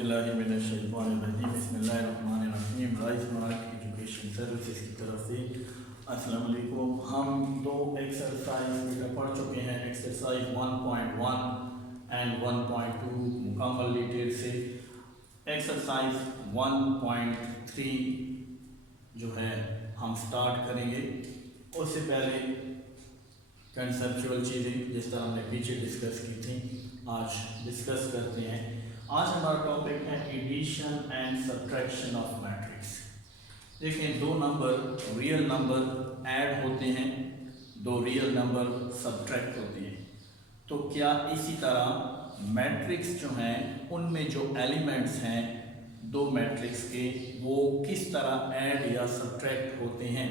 औज़ुबिल्लाहिमिनश्शैतानिर्रजीम बिस्मिल्लाहिर्रहमानिर्रहीम। Rice mark education services की तरफ से अस्सलाम वालेकुम। हम दो एक्सरसाइज पढ़ चुके हैं, एक्सरसाइज 1.1 एंड 1.2 मुकम्मल डिटेल से। एक्सरसाइज 1.3 जो है हम स्टार्ट करेंगे। उससे पहले कंसेप्चुअल चीज़ें जिस तरह हमने पीछे डिस्कस की थी आज डिस्कस करते हैं। आज हमारा टॉपिक है addition and subtraction of matrix. देखिए, दो नंबर रियल नंबर ऐड होते हैं, दो रियल नंबर सब्ट्रैक्ट होते हैं। तो क्या इसी तरह मैट्रिक्स जो हैं उनमें जो एलिमेंट्स हैं दो मैट्रिक्स के वो किस तरह ऐड या सब्ट्रैक्ट होते हैं,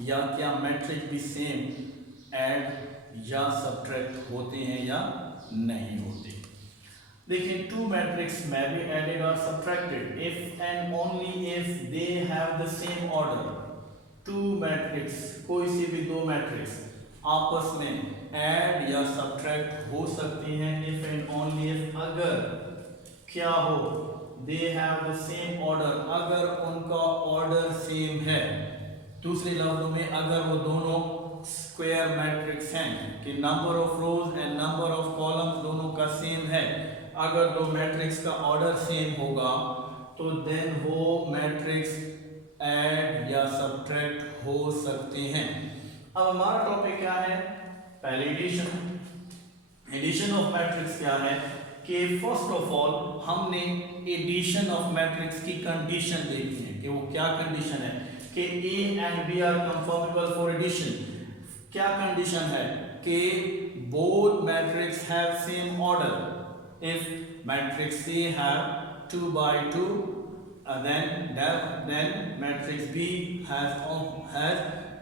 या क्या मैट्रिक्स भी सेम ऐड या सब्ट्रैक्ट होते हैं या नहीं होते। देखिए, two matrix may be added or subtracted if and only if they have the same order। two matrix, कोई सी भी दो मैट्रिक्स आपस में ऐड या सब्ट्रैक्ट हो सकती हैं if and only if, अगर क्या हो, they have the same order, अगर उनका ऑर्डर सेम है। दूसरे लफ्जों में अगर वो दोनों स्क्वायर मैट्रिक्स हैं कि number of rose and number of columns दोनों का सेम है, अगर दो मैट्रिक्स का ऑर्डर सेम होगा तो देन वो मैट्रिक्स ऐड या सब्ट्रैक्ट हो सकते हैं। अब हमारा टॉपिक क्या है, पहले एडिशन। एडिशन ऑफ मैट्रिक्स क्या है कि फर्स्ट ऑफ ऑल हमने एडिशन ऑफ मैट्रिक्स की कंडीशन देखी है कि वो क्या कंडीशन है कि A and B are conformable for addition. क्या कंडीशन है कि both matrix have same order. If matrix A have 2 by 2, then matrix B has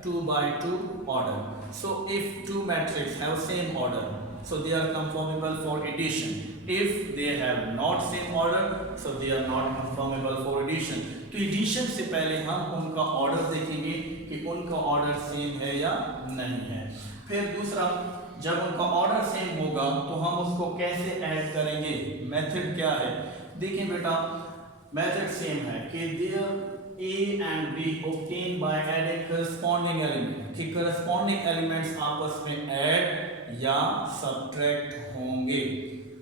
2 by 2 order. So if two matrices have same order, so they are conformable for addition. If they have not same order, so they are not conformable for addition. तो addition से पहले हम उनका order देखेंगे कि उनका order same है या नहीं है। फिर दूसरा, जब उनका ऑर्डर सेम होगा तो हम उसको कैसे ऐड करेंगे, मेथड क्या है। देखिए बेटा, मेथड सेम है कि there A and B obtained by adding corresponding element, कि corresponding elements आपस में ऐड या सब्ट्रैक्ट होंगे।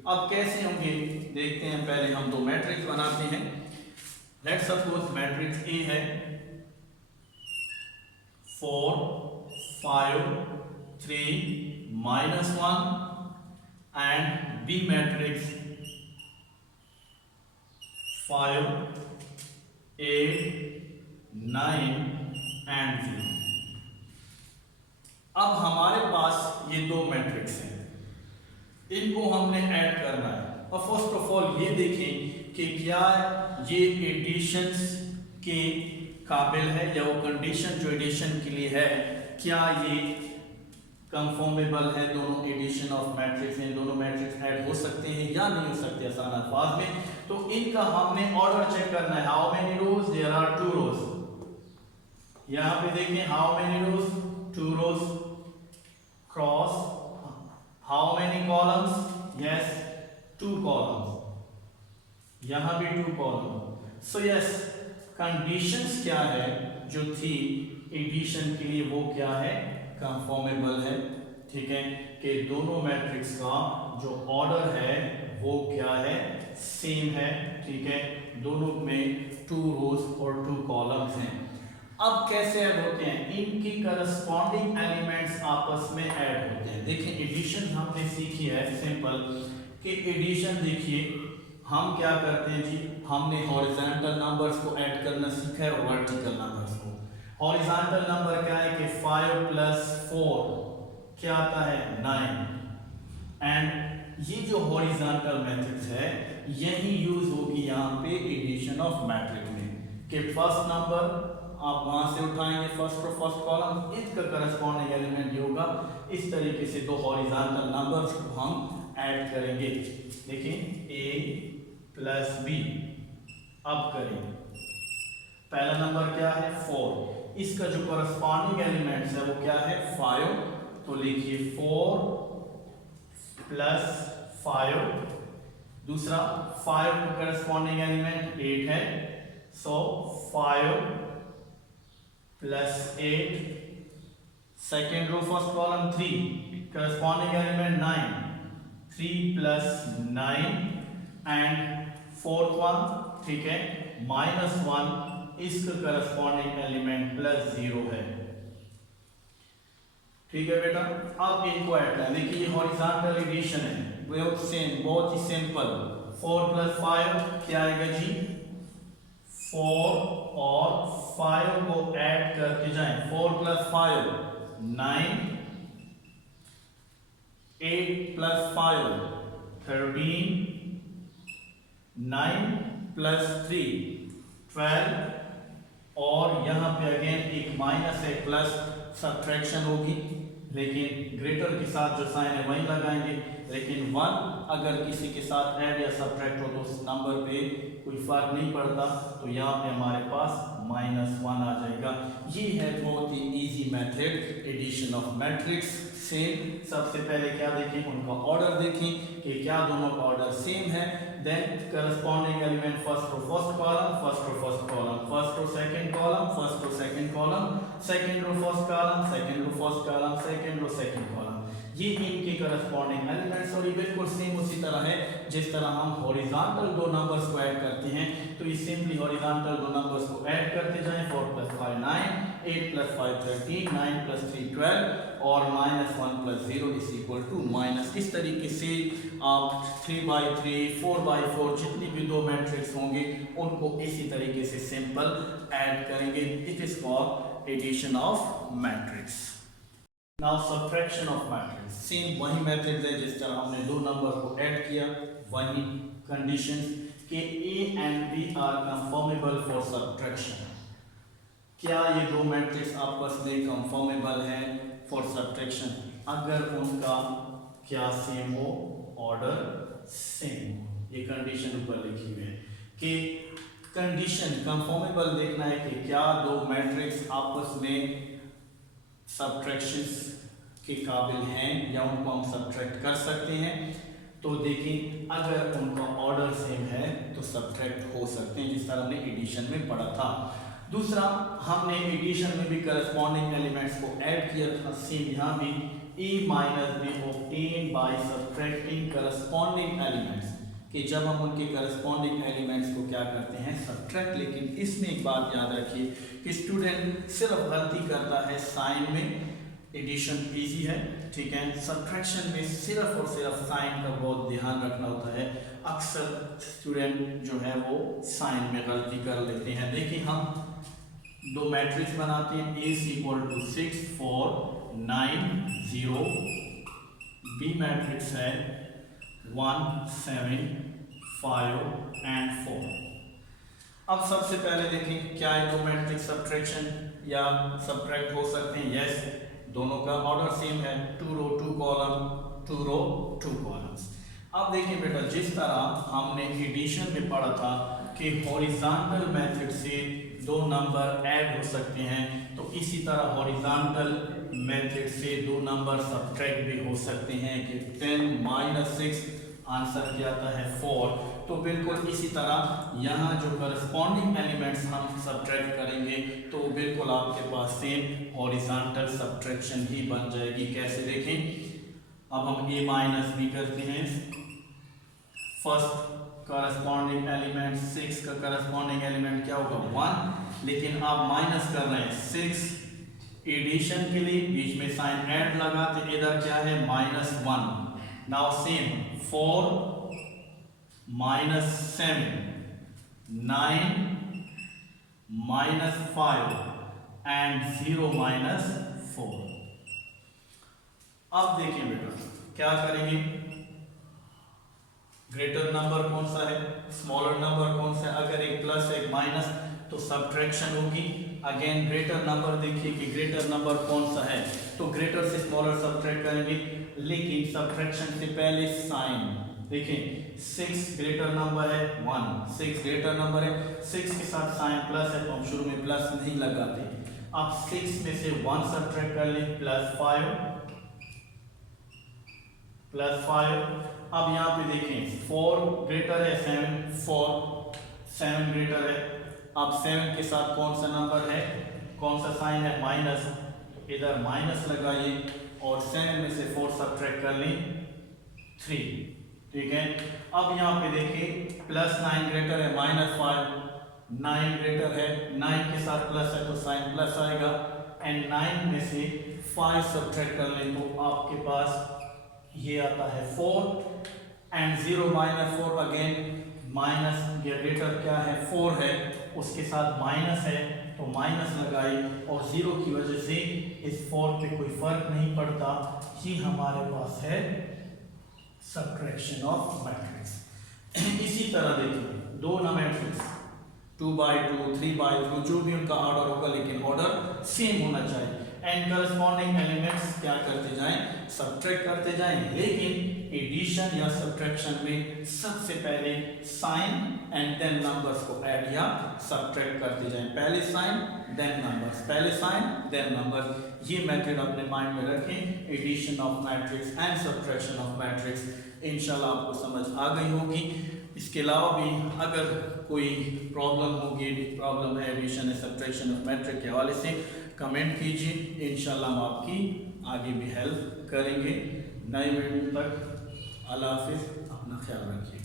अब कैसे होंगे देखते हैं। पहले हम दो मैट्रिक्स बनाते हैं। लेट्स सपोज मैट्रिक्स A है 4 5 3 -1 and B matrix 5 8 9 and 0। अब हमारे पास ये दो मैट्रिक्स हैं, इनको हमने ऐड करना है। और फर्स्ट ऑफ ऑल ये देखें कि क्या ये एडिशंस के काबिल है, या वो कंडीशन जो एडिशन के लिए है क्या ये कंफर्मेबल है। दोनों एडिशन ऑफ मैट्रिक्स हैं, दोनों मैट्रिक्स ऐड हो सकते हैं या नहीं हो सकते आसान अल्फाज में। तो इनका हमने ऑर्डर चेक करना है। How many rows, there are 2 rows. यहां पे देखें how many rows, 2 rows cross. How many columns, yes 2 columns. यहां भी 2 कॉलम। सो यस, कंडीशंस क्या है जो थी एडिशन के लिए, वो क्या है, कंफर्मेबल है। ठीक है, कि दोनों मैट्रिक्स का जो ऑर्डर है वो क्या है, सेम है। ठीक है, दोनों में 2 रोज और 2 कॉलम्स हैं। अब कैसे ऐड होते हैं, इनकी करस्पॉन्डिंग एलिमेंट्स आपस में ऐड होते हैं। देखिए, एडिशन हमने सीखी है सिंपल कि एडिशन देखिए हम क्या करते हैं जी, हमने हॉरिजॉन्टल नंबर्स को ऐड करना सीखा है और वर्टिकल नंबर्स को। हॉरिजॉन्टल नंबर क्या है कि 5 + 4 क्या आता है, 9। एंड ये जो हॉरिजॉन्टल मैट्रिक्स है यही यूज होगी यहाँ पे एडिशन ऑफ मैट्रिक्स में कि फर्स्ट नंबर आप वहां से उठाएंगे, फर्स्ट कॉलम, इसका करस्पॉन्डिंग एलिमेंट होगा। इस तरीके से दो हॉरिजॉन्टल नंबर्स को हम ऐड करेंगे। देखिए A + B। अब करें, पहला नंबर क्या है 4, इसका जो करस्पॉन्डिंग एलिमेंट्स है वो क्या है 5। तो लिखिए 4 + 5 दूसरा 5 का करस्पॉन्डिंग एलिमेंट 8 है, so 5 plus 8। Second row first column 3, corresponding element 9, 3 plus 9 and fourth one, ठीक है, -1, इसका करस्पॉन्डिंग एलिमेंट +0 है। ठीक है बेटा, अब इनको ऐड करें। देखिए ये हॉरिजॉन्टल एडिशन है, बहुत ही सिंपल। 4 + 5 क्या आएगा जी? 4 और 5 को ऐड करके जाएं। 4 + 5 9, 8 + 5 13, 9 + 3 12, और यहां पे अगेन एक माइनस एक प्लस, सब्ट्रैक्शन होगी, लेकिन ग्रेटर के साथ जो साइन है वही लगाएंगे। लेकिन 1 अगर किसी के साथ ऐड या सब्ट्रैक्ट हो तो उस नंबर पे कोई फर्क नहीं पड़ता, तो यहाँ पे हमारे पास -1 आ जाएगा। ये है बहुत ही easy method addition of matrix. Same, सबसे पहले क्या देखें, उनका ऑर्डर देखें कि क्या दोनों का ऑर्डर सेम है। Then corresponding element first row first column, first row first column, first row second column, first row second column, second row first column, second row first column, second row second column. ये इनके corresponding elements, और ये बिल्कुल same उसी तरह है जिस तरह हम हॉरिजॉन्टल दो नंबर्स को ऐड करते हैं। तो ये सिंपली हॉरिजॉन्टल दो नंबर्स को ऐड करते जाएं। 4 + 5 9, 8 + 5 13, 9 + 3 12, और -1 + 0 = -। इस तरीके से आप 3/3, 4/4 जितनी भी दो मैट्रिक्स होंगे उनको इसी तरीके से सिंपल ऐड करेंगे। It is called addition of matrix. Now subtraction of matrix, same वही मेथड है जिस तरह हमने दो नंबर को ऐड किया, वही कंडीशन कि A and B are conformable for subtraction. क्या ये दो मैट्रिक्स आपस में कंफर्मेबल है फॉर सब्ट्रैक्शन? अगर उनका क्या सेम हो, ऑर्डर सेम हो। ये कंडीशन ऊपर लिखी हुई है कि कंडीशन कंफर्मेबल देखना है कि क्या दो मैट्रिक्स आपस में सब्ट्रैक्शंस के काबिल हैं या उनको हम सब्ट्रैक्ट कर सकते हैं। तो देखिए अगर उनका ऑर्डर सेम है तो सब्ट्रैक्ट हो सकते हैं, जिस तरह हमने एडिशन में पढ़ा था। दूसरा, हमने एडिशन में भी करस्पॉन्डिंग एलिमेंट्स को ऐड किया था, सेम यहाँ भी A - B obtained by subtracting corresponding elements, कि जब हम उनके करस्पॉन्डिंग एलिमेंट्स को क्या करते हैं, सब्ट्रैक्ट। लेकिन इसमें एक बात याद रखिए कि स्टूडेंट सिर्फ गलती करता है साइन में, एडिशन इजी है, ठीक है। सब्ट्रैक्शन में सिर्फ और सिर्फ साइन का बहुत ध्यान रखना होता है। अक्सर स्टूडेंट जो है वो साइन में गलती कर लेते हैं। देखिए हम दो मैट्रिक्स बनाते हैं, A = 6 4 9 0, B मैट्रिक्स है 1 7 5 and 4। अब सबसे पहले देखें क्या ये दो मैट्रिक्स सब्ट्रैक्शन या सब्ट्रैक्ट हो सकते हैं? यस, दोनों का ऑर्डर सेम है, 2 रो 2 कॉलम, 2 रो 2 कॉलम्स। अब देखिए बेटा, जिस तरह हमने एडिशन में पढ़ा था कि हॉरिजॉन्टल मेथड से दो नंबर ऐड हो सकते हैं, तो इसी तरह हॉरिजॉन्टल मेथड से दो नंबर सब्ट्रैक्ट भी हो सकते हैं कि 10 - 6 आंसर क्या आता है 4। तो बिल्कुल इसी तरह यहाँ जो करस्पॉन्डिंग एलिमेंट्स हम सब्ट्रैक्ट करेंगे तो बिल्कुल आपके पास सेम हॉरिजॉन्टल सब्ट्रैक्शन ही बन जाएगी। कैसे देखें, अब हम A - B करते हैं। फर्स्ट करस्पॉन्डिंग एलिमेंट 6 का करस्पॉन्डिंग एलिमेंट क्या होगा 1, लेकिन आप माइनस कर रहे हैं 6, एडिशन के लिए बीच में साइन ऐड लगा तो इधर क्या है -1। Now same 4 -7 9 -5 and 0 -4। अब देखिए बेटा क्या करेंगे, ग्रेटर नंबर कौन सा है, स्मॉलर नंबर कौन सा है? अगर एक प्लस एक माइनस तो सब्ट्रैक्शन होगी। अगेन ग्रेटर नंबर देखिए कि ग्रेटर नंबर कौन सा है, तो ग्रेटर से स्मॉलर सब्ट्रैक्ट करेंगे, लेकिन सब्ट्रैक्शन से पहले साइन देखिए। 6 ग्रेटर नंबर है 1, 6 ग्रेटर नंबर है, 6 के साथ साइन प्लस है तो हम शुरू में प्लस नहीं लगाते। अब 6 में से 1 सब्ट्रैक्ट कर लें, +5 अब यहाँ पे देखें 4 ग्रेटर है 7 ग्रेटर है। अब 7 के साथ कौन सा नंबर है, कौन सा साइन है, माइनस, इधर माइनस लगाइए और 7 में से 4 सब्ट्रैक्ट कर लें 3, ठीक है। अब यहाँ पे देखिए +9 ग्रेटर है -5, 9 ग्रेटर है, 9 के साथ प्लस है तो साइन प्लस आएगा एंड 9 में से 5 सब्ट्रैक्ट कर लें तो आपके पास ये आता है 4 एंड 0 -4 अगेन माइनस, ये ग्रेटर क्या है 4 है, उसके साथ माइनस है तो माइनस लगाई और 0 की वजह से इस 4 पे कोई फर्क नहीं पड़ता। ये हमारे पास है सब्ट्रैक्शन ऑफ मैट्रिक्स। इसी तरह देखिए दो ना मैट्रिक्स 2/2 3/2 जो भी उनका ऑर्डर होगा लेकिन ऑर्डर सेम होना चाहिए एंड करस्पॉन्डिंग एलिमेंट्स क्या करते जाएं, सब्ट्रैक्ट करते जाएं। लेकिन एडिशन या सब्ट्रैक्शन में सबसे पहले साइन एंड देन नंबर्स को ऐड या सब्ट्रैक्ट करते जाएं, पहले साइन देन नंबर्स, पहले साइन देन नंबर्स। ये मेथड अपने माइंड में रखें, addition of matrix and subtraction of matrix. इंशाल्लाह आपको समझ आ गई होगी। इसके अलावा भी अगर कोई प्रॉब्लम होगी, प्रॉब्लम है एडिशन या सब्ट्रैक्शन ऑफ मैट्रिक के हवाले से कमेंट कीजिए, इंशाल्लाह हम आपकी आगे भी हेल्प करेंगे। नए वीडियो तक अल्लाह हाफिज़, अपना ख्याल रखिए।